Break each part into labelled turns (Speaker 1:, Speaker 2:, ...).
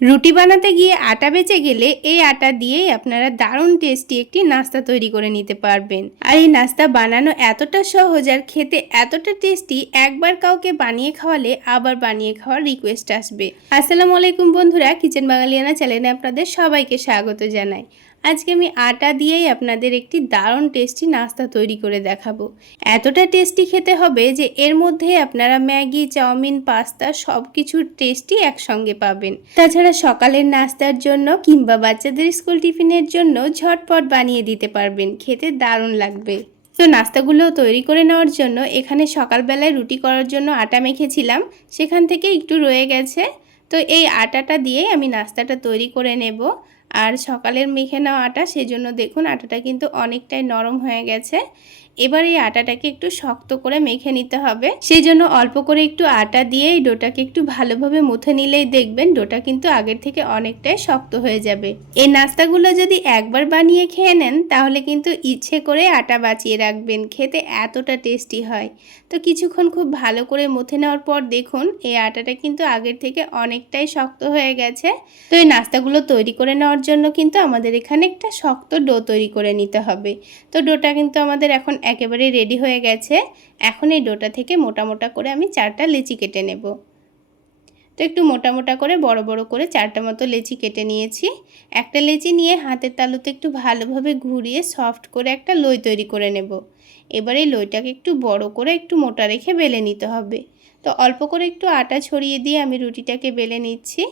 Speaker 1: রুটি বানাতে গিয়ে আটা বেঁচে গেলে এই আটা দিয়েই আপনারা দারুণ টেস্টি একটি নাস্তা তৈরি করে নিতে পারবেন। আর এই নাস্তা বানানো এতটা সহজ আর খেতে এতটা টেস্টি একবার কাউকে বানিয়ে খাওয়ালে আবার বানিয়ে খাওয়ার রিকোয়েস্ট আসবে। আসসালামু আলাইকুম বন্ধুরা কিচেন বাঙালিয়ানা চ্যানেলে আপনাদের সবাইকে স্বাগত জানাই। আজকে আমি আটা দিয়েই আপনাদের একটি দারুণ টেস্টি নাস্তা তৈরি করে দেখাবো। এতটা টেস্টি খেতে হবে যে এর মধ্যে আপনারা ম্যাগি, চাউমিন, পাস্তা সব কিছুর টেস্টি একসঙ্গে পাবেন। তাছাড়া সকালের নাস্তার জন্য কিংবা বাচ্চাদের স্কুল টিফিনের জন্য ঝটপট বানিয়ে দিতে পারবেন। খেতে দারুণ লাগবে। তো নাস্তাগুলো তৈরি করে নেওয়ার জন্য এখানে সকালবেলায় রুটি করার জন্য আটা মেখেছিলাম। সেখান থেকে একটু রয়ে গেছে। তো এই আটাটা দিয়েই আমি নাস্তাটা তৈরি করে নেব। আর সকালের মেখে নেওয়া আটা, সেজন্য দেখুন আটাটা কিন্তু অনেকটাই নরম হয়ে গেছে। এবার এই আটাটাকে একটু শক্ত করে মেখে নিতে হবে। সেই জন্য অল্প করে একটু আটা দিয়ে এই ডোটাকে একটু ভালোভাবে মুথে নিলেই দেখবেন ডোটা কিন্তু আগের থেকে অনেকটাই শক্ত হয়ে যাবে। এই নাস্তাগুলো যদি একবার বানিয়ে খেয়ে নেন, তাহলে কিন্তু ইচ্ছে করে আটা বাঁচিয়ে রাখবেন। খেতে এতটা টেস্টি হয়। তো কিছুক্ষণ খুব ভালো করে মুথে নেওয়ার পর দেখুন, এই আটাটা কিন্তু আগের থেকে অনেকটাই শক্ত হয়ে গেছে। তো এই নাস্তাগুলো তৈরি করে নেওয়ার জন্য কিন্তু আমাদের এখানে একটা শক্ত ডো তৈরি করে নিতে হবে। তো ডোটা কিন্তু আমাদের এখন একেবারে রেডি হয়ে গেছে। এখন এই ডোটা থেকে মোটা মোটা করে আমি চারটা লেচি কেটে নেব। তো একটু মোটা মোটা করে, বড় বড় করে চারটা মতো লেচি কেটে নিয়েছি। একটা লেচি নিয়ে হাতের তালুতে একটু ভালোভাবে ঘুরিয়ে সফট করে একটা লই তৈরি করে নেব। এবার এই লইটাকে একটু বড় করে একটু মোটা রেখে বেলে নিতে হবে। তো অল্প করে একটু আটা ছড়িয়ে দিয়ে আমি রুটিটাকে বেলে নিচ্ছি।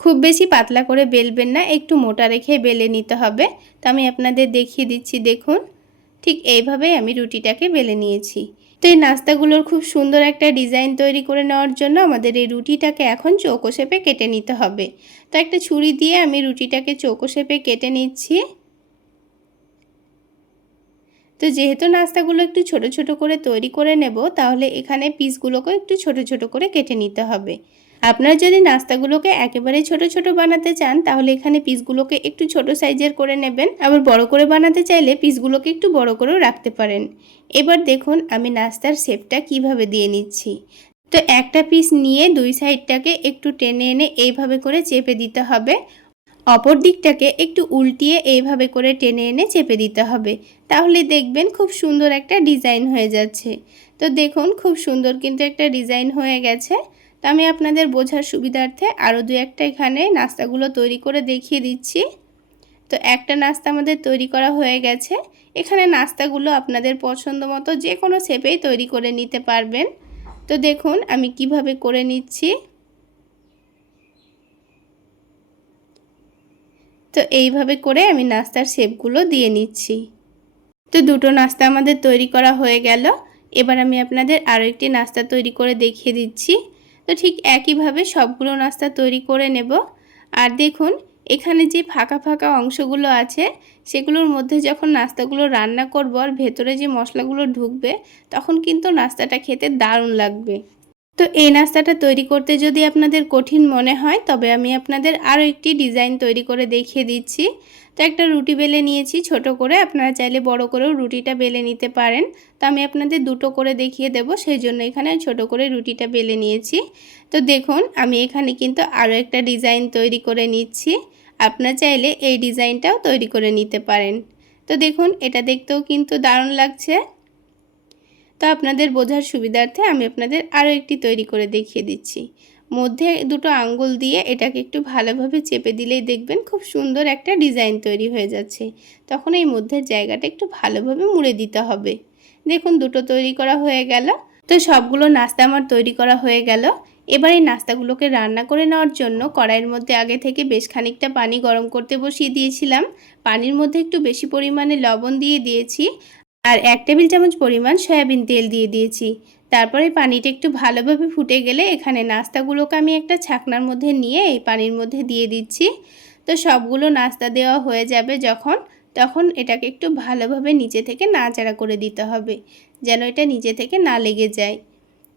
Speaker 1: খুব বেশি পাতলা করে বেলবেন না, একটু মোটা রেখে বেলে নিতে হবে। তো আমি আপনাদের দেখিয়ে দিচ্ছি, দেখুন। ঠিক এইভাবেই আমি রুটিটাকে বেলে নিয়েছি। তো এই নাস্তাগুলোর খুব সুন্দর একটা ডিজাইন তৈরি করে নেওয়ার জন্য আমাদের এই রুটিটাকে এখন চৌকো শেপে কেটে নিতে হবে। তো একটা ছুরি দিয়ে আমি রুটিটাকে চৌকো শেপে কেটে নিচ্ছি। তো যেহেতু নাস্তাগুলো একটু ছোট ছোট করে তৈরি করে নেব, তাহলে এখানে পিসগুলোকেও একটু ছোট ছোট করে কেটে নিতে হবে। আপনারা যদি নাস্তাগুলোকে একেবারে ছোট ছোট বানাতে চান, তাহলে এখানে পিসগুলোকে একটু ছোট সাইজের করে নেবেন। আবার বড় করে বানাতে চাইলে পিসগুলোকে একটু বড় করেও রাখতে পারেন। এবার দেখুন আমি নাস্তার শেপটা কীভাবে দিয়ে নিচ্ছি। তো একটা পিস নিয়ে দুই সাইডটাকে একটু টেনে এনে এইভাবে করে চেপে দিতে হবে। অপর দিকটাকে একটু উল্টিয়ে এইভাবে করে টেনে এনে চেপে দিতে হবে। তাহলে দেখবেন খুব সুন্দর একটা ডিজাইন হয়ে যাচ্ছে। তো দেখুন খুব সুন্দর কিন্তু একটা ডিজাইন হয়ে গেছে। তো আমি আপনাদের বোঝার সুবিধার্থে আরও দু একটা এখানে নাস্তাগুলো তৈরি করে দেখিয়ে দিচ্ছি। তো একটা নাস্তা আমাদের তৈরি করা হয়ে গেছে। এখানে নাস্তাগুলো আপনাদের পছন্দ মতো যে কোনো শেপেই তৈরি করে নিতে পারবেন। তো দেখুন আমি কীভাবে করে নিচ্ছি। তো এইভাবে করে আমি নাস্তার শেপগুলো দিয়ে নিচ্ছি। তো দুটো নাস্তা আমাদের তৈরি করা হয়ে গেল। এবার আমি আপনাদের আরও একটি নাস্তা তৈরি করে দেখিয়ে দিচ্ছি। তো ঠিক একইভাবে সবগুলো নাস্তা তৈরি করে নেব। আর দেখুন, এখানে যে ফাঁকা ফাঁকা অংশগুলো আছে, সেগুলোর মধ্যে যখন নাস্তাগুলো রান্না করব আর ভেতরে যে মশলাগুলো ঢুকবে, তখন কিন্তু নাস্তাটা খেতে দারুণ লাগবে। তো এই নাস্তাটা তৈরি করতে যদি আপনাদের কঠিন মনে হয়, তবে আমি আপনাদের আরও একটি ডিজাইন তৈরি করে দেখিয়ে দিচ্ছি। তো একটা রুটি বেলে নিয়েছি, ছোট করে। আপনারা চাইলে বড় করেও রুটিটা বেলে নিতে পারেন। তো আমি আপনাদের দুটো করে দেখিয়ে দেব সেই জন্য এখানে ছোট করে রুটিটা বেলে নিয়েছি। তো দেখুন, আমি এখানে কিন্তু আরও একটা ডিজাইন তৈরি করে নিচ্ছি। আপনার চাইলে এই ডিজাইনটাও তৈরি করে নিতে পারেন। তো দেখুন, এটা দেখতেও কিন্তু দারুণ লাগছে। তো আপনাদের বোঝার সুবিধার্থে আমি আপনাদের আরও একটি তৈরি করে দেখিয়ে দিচ্ছি। মধ্যে দুটো আঙ্গুল দিয়ে এটাকে একটু ভালোভাবে চেপে দিলেই দেখবেন খুব সুন্দর একটা ডিজাইন তৈরি হয়ে যাচ্ছে। তখন এই মধ্যের জায়গাটা একটু ভালোভাবে মুড়ে দিতে হবে। দেখুন দুটো তৈরি করা হয়ে গেল। তো সবগুলো নাস্তা আমার তৈরি করা হয়ে গেল। এবার এই নাস্তাগুলোকে রান্না করে নেওয়ার জন্য কড়াইয়ের মধ্যে আগে থেকে বেশ খানিকটা পানি গরম করতে বসিয়ে দিয়েছিলাম। পানির মধ্যে একটু বেশি পরিমাণে লবণ দিয়ে দিয়েছি। আর এক টেবিল চামচ পরিমাণ সয়াবিন তেল দিয়ে দিয়েছি। তারপরে পানিটা একটু ভালোভাবে ফুটে গেলে এখানে নাস্তাগুলোকে আমি একটা ছাকনার মধ্যে নিয়ে এই পানির মধ্যে দিয়ে দিচ্ছি। তো সবগুলো নাস্তা দেওয়া হয়ে যাবে যখন, তখন এটাকে একটু ভালোভাবে নিচে থেকে নাচাড়া করে দিতে হবে, যেন এটা নিচে থেকে না লেগে যায়।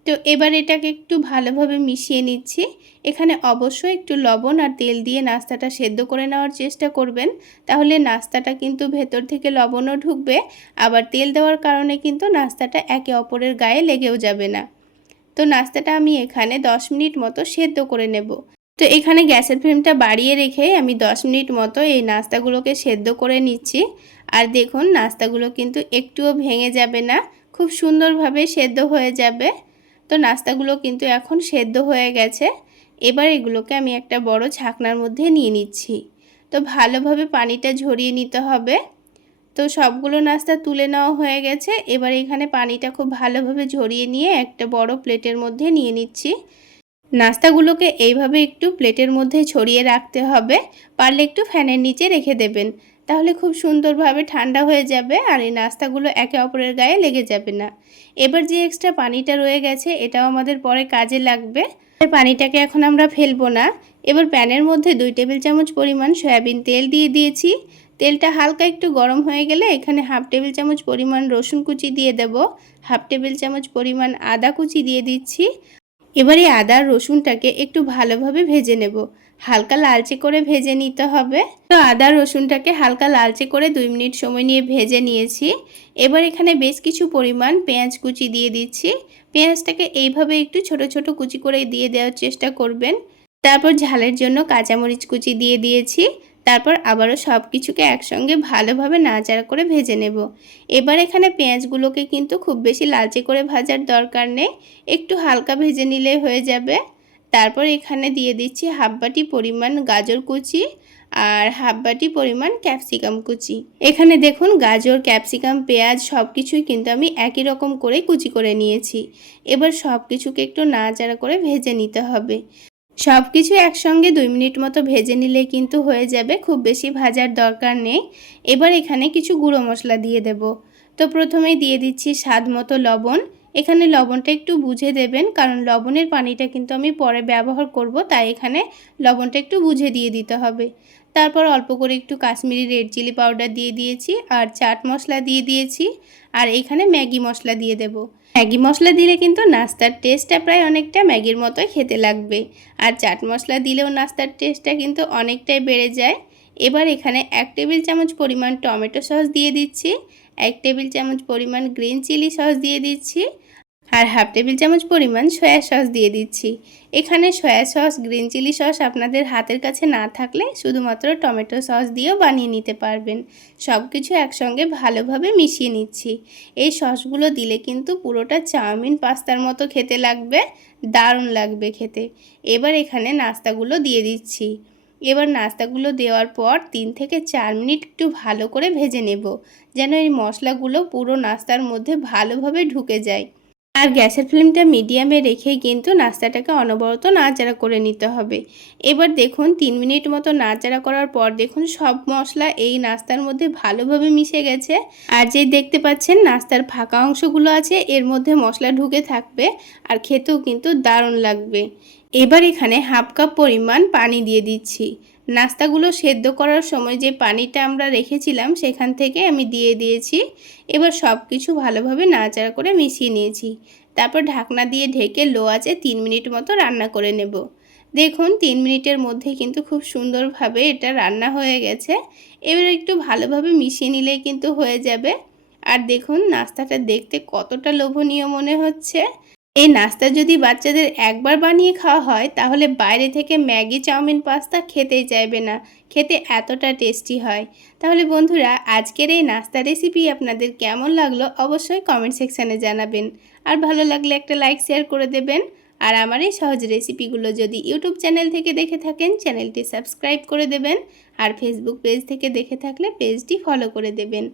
Speaker 1: তো এবার এটাকে একটু ভালোভাবে মিশিয়ে নিচ্ছি। এখানে অবশ্যই একটু লবণ আর তেল দিয়ে নাস্তাটা সেদ্ধ করে নেওয়ার চেষ্টা করবেন। তাহলে নাস্তাটা কিন্তু ভেতর থেকে লবণও ঢুকবে, আবার তেল দেওয়ার কারণে কিন্তু নাস্তাটা একে অপরের গায়ে লেগেও যাবে না। তো নাস্তাটা আমি এখানে 10 মিনিট মতো সেদ্ধ করে নেব। তো এখানে গ্যাসের ফ্লেমটা বাড়িয়ে রেখে আমি 10 মিনিট মতো এই নাস্তাগুলোকে সেদ্ধ করে নিচ্ছি। আর দেখুন, নাস্তাগুলো কিন্তু একটুও ভেঙে যাবে না, খুব সুন্দরভাবে সেদ্ধ হয়ে যাবে। তো নাস্তাগুলো কিন্তু এখন সেদ্ধ হয়ে গেছে। এবার এগুলোকে আমি একটা বড় ছাকনার মধ্যে নিয়ে নিচ্ছি। তো ভালোভাবে পানিটা ঝরিয়ে নিতে হবে। তো সবগুলো নাস্তা তুলে নেওয়া হয়ে গেছে। এবার এখানে পানিটা খুব ভালোভাবে ঝরিয়ে নিয়ে একটা বড় প্লেটের মধ্যে নিয়ে নিচ্ছি। নাস্তাগুলোকে এইভাবে একটু প্লেটের মধ্যে ছড়িয়ে রাখতে হবে। পারলে একটু ফ্যানের নিচে রেখে দেবেন। তাহলে খুব সুন্দরভাবে ঠান্ডা হয়ে যাবে আর এই নাস্তাগুলো একে অপরের গায়ে লেগে যাবে না। এবার যে এক্সট্রা পানিটা রয়ে গেছে, এটাও আমাদের পরে কাজে লাগবে। পানিটাকে এখন আমরা ফেলব না। এবার প্যানের মধ্যে দুই টেবিল চামচ পরিমাণ সয়াবিন তেল দিয়ে দিয়েছি। তেলটা হালকা একটু গরম হয়ে গেলে এখানে হাফ টেবিল চামচ পরিমাণ রসুন কুচি দিয়ে দেব। হাফ টেবিল চামচ পরিমাণ আদা কুচি দিয়ে দিচ্ছি। এবার আদা রসুনটাকে একটু ভালোভাবে ভেজে নেব। হালকা লালচে করে ভেজে নিতে হবে। তো আদা রসুনটাকে হালকা লালচে করে দুই মিনিট সময় নিয়ে ভেজে নিয়েছি। এবার এখানে বেশ কিছু পরিমাণ পেঁয়াজ কুচি দিয়ে দিচ্ছি। পেঁয়াজটাকে এইভাবে একটু ছোট ছোট কুচি করে দিয়ে দেওয়ার চেষ্টা করবেন। তারপর ঝালের জন্য কাঁচামরিচ কুচি দিয়ে দিয়েছি। তারপর আবারও সব কিছুকে একসঙ্গে ভালোভাবে নাড়াচাড়া করে ভেজে নেব। এবার এখানে পেঁয়াজগুলোকে কিন্তু খুব বেশি লালচে করে ভাজার দরকার নেই। একটু হালকা ভেজে নিলে হয়ে যাবে। তারপর এখানে দিয়ে দিচ্ছি হাফ বাটি পরিমাণ গাজর কুচি আর হাফ বাটি পরিমাণ ক্যাপসিকাম কুচি। এখানে দেখুন গাজর, ক্যাপসিকাম, পেঁয়াজ সব কিছুই কিন্তু আমি একই রকম করে কুচি করে নিয়েছি। এবার সব কিছুকে একটু নাড়াচাড়া করে ভেজে নিতে হবে। সব কিছু একসঙ্গে দুই মিনিট মতো ভেজে নিলে কিন্তু হয়ে যাবে, খুব বেশি ভাজার দরকার নেই। এবার এখানে কিছু গুঁড়ো মশলা দিয়ে দেব। তো প্রথমেই দিয়ে দিচ্ছি স্বাদ মতো লবণ এখানে লবণটা একটু বুঝে দেবেন, কারণ লবণের পানিটা কিন্তু আমি পরে ব্যবহার করব, তাই এখানে লবণটা একটু বুঝে দিয়ে দিতে হবে। তারপর অল্প করে একটু কাশ্মীরি রেড চিলি পাউডার দিয়ে দিয়েছি, আর চাট মশলা দিয়ে দিয়েছি, আর এখানে ম্যাগি মশলা দিয়ে দেব। ম্যাগি মশলা দিলে কিন্তু নাস্তার টেস্টটা প্রায় অনেকটা ম্যাগির মতোই খেতে লাগবে, আর চাট মশলা দিলেও নাস্তার টেস্টটা কিন্তু অনেকটাই বেড়ে যায়। এবার এখানে এক টেবিল চামচ পরিমাণ টমেটো সস দিয়ে দিচ্ছি, এক টেবিল চামচ পরিমাণ গ্রিন চিলি সস দিয়ে দিচ্ছি আর হাফ টেবিল চামচ পরিমাণ সয়া সস দিয়ে দিচ্ছি। এখানে soya sauce, green chilli sauce আপনাদের হাতের কাছে না থাকলে শুধুমাত্র টমেটো সস দিয়েও বানিয়ে নিতে পারবেন। সব কিছু একসঙ্গে ভালোভাবে মিশিয়ে নিচ্ছি। এই সসগুলো দিলে কিন্তু পুরোটা চাউমিন পাস্তার মতো খেতে লাগবে, দারুণ লাগবে খেতে। এবার এখানে নাস্তাগুলো দিয়ে দিচ্ছি। এবার নাস্তাগুলো দেওয়ার পর তিন থেকে চার মিনিট একটু ভালো করে ভেজে নেব, যেন এই মশলাগুলো পুরো নাস্তার মধ্যে ভালোভাবে ঢুকে যায়। আর গ্যাসের ফ্লেমটা মিডিয়ামে রেখেই কিন্তু নাস্তাটাকে অনবরত নাড়াচাড়া করে নিতে হবে। এবার দেখুন, তিন মিনিট মতো নাড়াচাড়া করার পর দেখুন, সব মশলা এই নাস্তার মধ্যে ভালোভাবে মিশে গেছে। আর যে দেখতে পাচ্ছেন, নাস্তার ফাঁকা অংশগুলো আছে, এর মধ্যে মশলা ঢুকে থাকবে আর খেতেও কিন্তু দারুণ লাগবে। এবার এখানে হাফ কাপ পরিমাণ পানি দিয়ে দিচ্ছি। নাস্তাগুলো সেদ্ধ করার সময় যে পানিটা আমরা রেখেছিলাম সেখান থেকে আমি দিয়ে দিয়েছি। এবার সব কিছু ভালোভাবে নাড়াচাড়া করে মিশিয়ে নিয়েছি। তারপর ঢাকনা দিয়ে ঢেকে লো আছে তিন মিনিট মতো রান্না করে নেব। দেখুন, তিন মিনিটের মধ্যে কিন্তু খুব সুন্দরভাবে এটা রান্না হয়ে গেছে। এবার একটু ভালোভাবে মিশিয়ে নিলেই কিন্তু হয়ে যাবে। আর দেখুন, নাস্তাটা দেখতে কতটা লোভনীয় মনে হচ্ছে। এই নাস্তা যদি বাচ্চাদের একবার বানিয়ে খাওয়া হয়, তাহলে বাইরে থেকে ম্যাগি, চাউমিন, পাস্তা খেতেই চাইবে না। খেতে এতটা টেস্টি হয়। তাহলে বন্ধুরা, আজকের এই নাস্তা রেসিপি আপনাদের কেমন লাগল অবশ্যই কমেন্ট সেকশানে জানাবেন। আর ভালো লাগলে একটা লাইক, শেয়ার করে দেবেন। আর আমার এই সহজ রেসিপিগুলো যদি ইউটিউব চ্যানেল থেকে দেখে থাকেন, চ্যানেলটি সাবস্ক্রাইব করে দেবেন আর ফেসবুক পেজ থেকে দেখে থাকলে পেজটি ফলো করে দেবেন।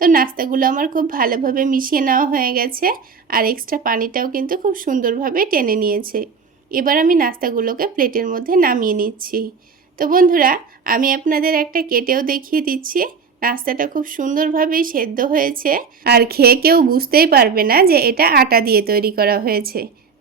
Speaker 1: তো নাস্তাগুলো আমার খুব ভালোভাবে মিশিয়ে নেওয়া হয়ে গেছে আর এক্সট্রা পানিটাও কিন্তু খুব সুন্দরভাবে টেনে নিয়েছে। এবার আমি নাস্তাগুলোকে প্লেটের মধ্যে নামিয়ে নিচ্ছি। তো বন্ধুরা, আমি আপনাদের একটা কেটেও দেখিয়ে দিচ্ছি। নাস্তাটা খুব সুন্দরভাবেই সেদ্ধ হয়েছে আর খেয়ে কেউ বুঝতেই পারবে না যে এটা আটা দিয়ে তৈরি করা হয়েছে।